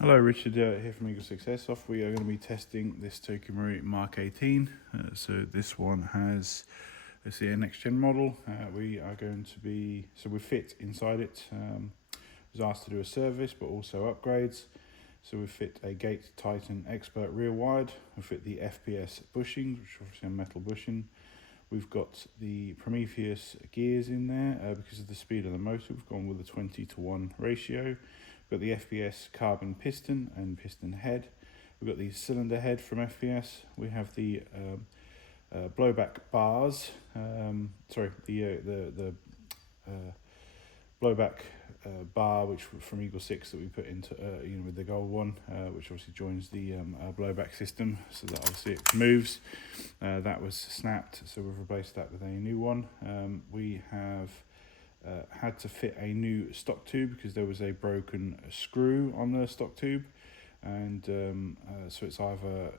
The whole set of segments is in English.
Hello, Richard here from Eagle6 Airsoft. We are going to be testing this Tokyo Marui Mark 18. So this one has, it's the Next Gen model. We are going to be, so we fit inside it. Was asked to do a service but also upgrades. So we fit a Gate Titan Expert rear wide. We fit the FPS bushings, which are obviously a metal bushing. We've got the Prometheus gears in there because of the speed of the motor. We've gone with a 20:1 ratio. We've got the FPS carbon piston and piston head. We've got the cylinder head from FPS. We have the blowback bars. The blowback bar, which from Eagle6 that we put into with the gold one, which obviously joins the blowback system, so that obviously it moves. That was snapped, so we've replaced that with a new one. We have had to fit a new stock tube because there was a broken screw on the stock tube, and so it's either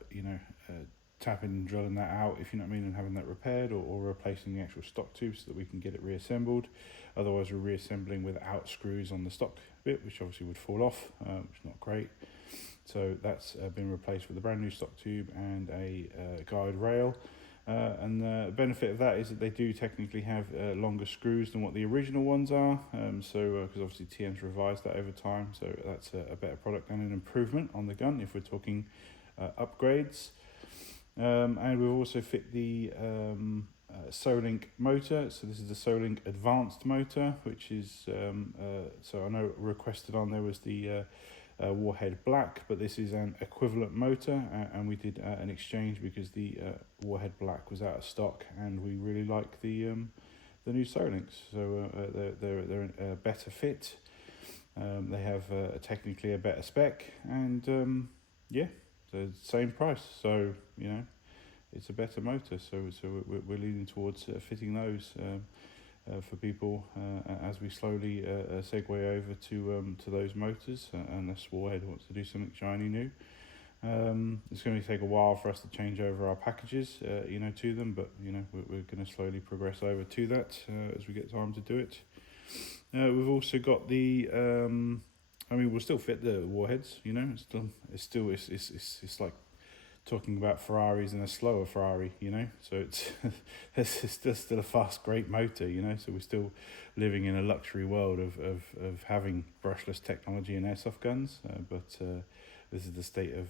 tapping and drilling that out, if you know what I mean, and having that repaired, or replacing the actual stock tube so that we can get it reassembled. Otherwise we're reassembling without screws on the stock bit, which obviously would fall off, which is not great. So that's been replaced with a brand new stock tube and a guide rail. And the benefit of that is that they do technically have longer screws than what the original ones are, because obviously TM's revised that over time, so that's a better product and an improvement on the gun if we're talking upgrades. And we've also fit the Solink motor. So this is the Solink advanced motor, which is so I know requested on there was the Warhead Black, but this is an equivalent motor, and we did an exchange because the Warhead Black was out of stock, and we really like the new Solinks. So they're a better fit. They have technically a better spec, and yeah, the same price. So it's a better motor. So we're leaning towards fitting those for people as we slowly segue over to those motors, unless Warhead wants to do something shiny new. It's going to take a while for us to change over our packages to them, but we're going to slowly progress over to that as we get time to do it. We've also got the we'll still fit the Warheads. It's like talking about Ferraris and a slower Ferrari, so it's still a fast, great motor, so we're still living in a luxury world of having brushless technology in airsoft guns, but this is the state of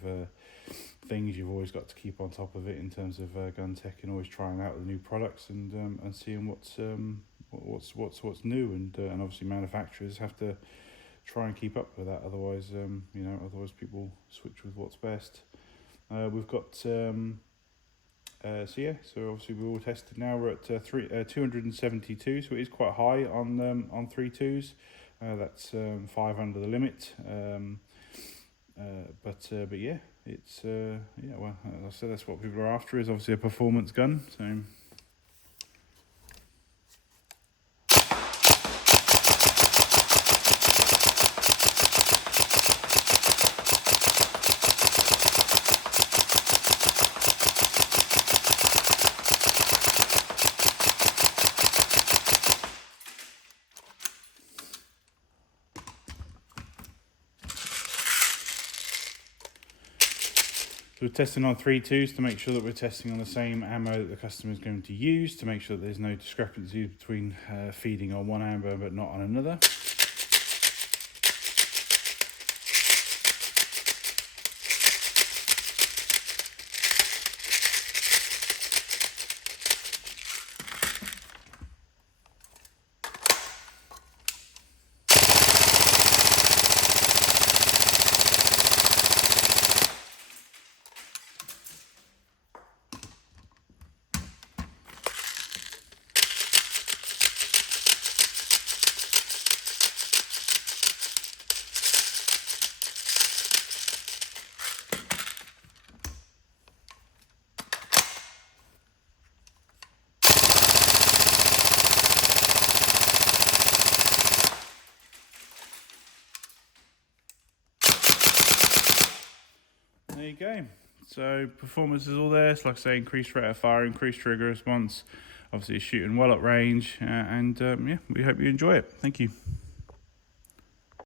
things. You've always got to keep on top of it in terms of gun tech, and always trying out the new products and seeing what's new, and obviously manufacturers have to try and keep up with that, otherwise people switch with what's best. We've got so obviously we're all tested now. We're at 272, so it is quite high on 3.2s. That's 5 under the limit. But yeah, it's well, as I said, that's what people are after, is obviously a performance gun. So we're testing on 3.2s to make sure that we're testing on the same ammo that the customer is going to use, to make sure that there's no discrepancy between feeding on one ammo but not on another. There you go. So performance is all there. It's like I say, increased rate of fire, increased trigger response. Obviously it's shooting well at range, and yeah, we hope you enjoy it. Thank you.